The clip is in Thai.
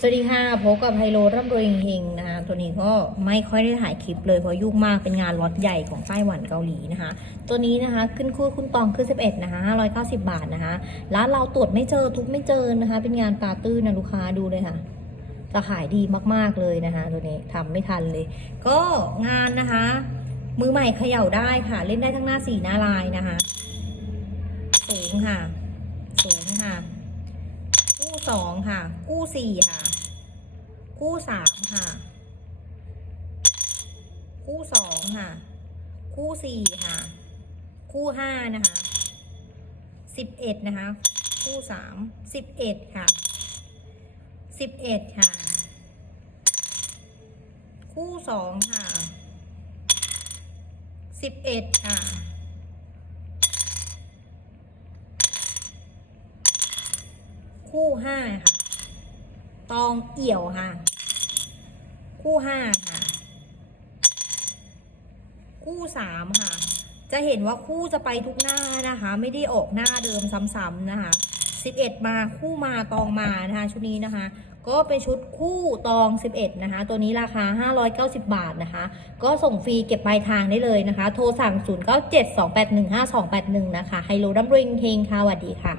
สวัสดีค่ะพบกับไฮโลร่ำรวยเฮงๆนะคะตัวนี้ก็ไม่ค่อยได้ถ่ายคลิปเลยเพราะยุ่งมากเป็นงานล็อตใหญ่ของไต้หวันเกาหลีนะคะ ตัวนี้นะคะขึ้นคู่คุณตองขึ้น 11 นะคะ 590 บาทนะคะร้านเราตรวจไม่เจอทุกไม่เจอนะคะ เป็นงานตาตื้นนะลูกค้าดูเลยค่ะจะขายดีมากๆเลยนะคะ ตัวนี้ทำไม่ทันเลย ก็งานนะคะ มือใหม่เขย่าได้ค่ะ เล่นได้ทั้งหน้าสี่หน้าลายนะคะ สูงค่ะ สูงค่ะ สองค่ะกู้สี่ค่ะกู้สามค่ะกู้สองค่ะกู้สี่ค่ะกู้ห้านะคะสิบเอ็ดนะคะกู้สามสิบเอ็ดค่ะสิบเอ็ดค่ะ คู่สองค่ะสิบเอ็ดค่ะ คู่ห้าค่ะ ตองเอี่ยวค่ะ คู่ห้าค่ะ คู่สามค่ะ จะเห็นว่าคู่จะไปทุกหน้านะคะ ไม่ได้ออกหน้าเดิมซ้ำๆนะคะ11มาคู่มาตองมานะคะ ชุดนี้นะคะ ก็เป็นชุดคู่ตอง 11 นะคะ ตัวนี้ราคา 590 บาทนะคะ ก็ส่งฟรีเก็บปลายทางได้เลยนะคะ โทรสั่ง 0972815281 นะคะไฮโลดัมริงเฮงค่ะสวัสดีค่ะ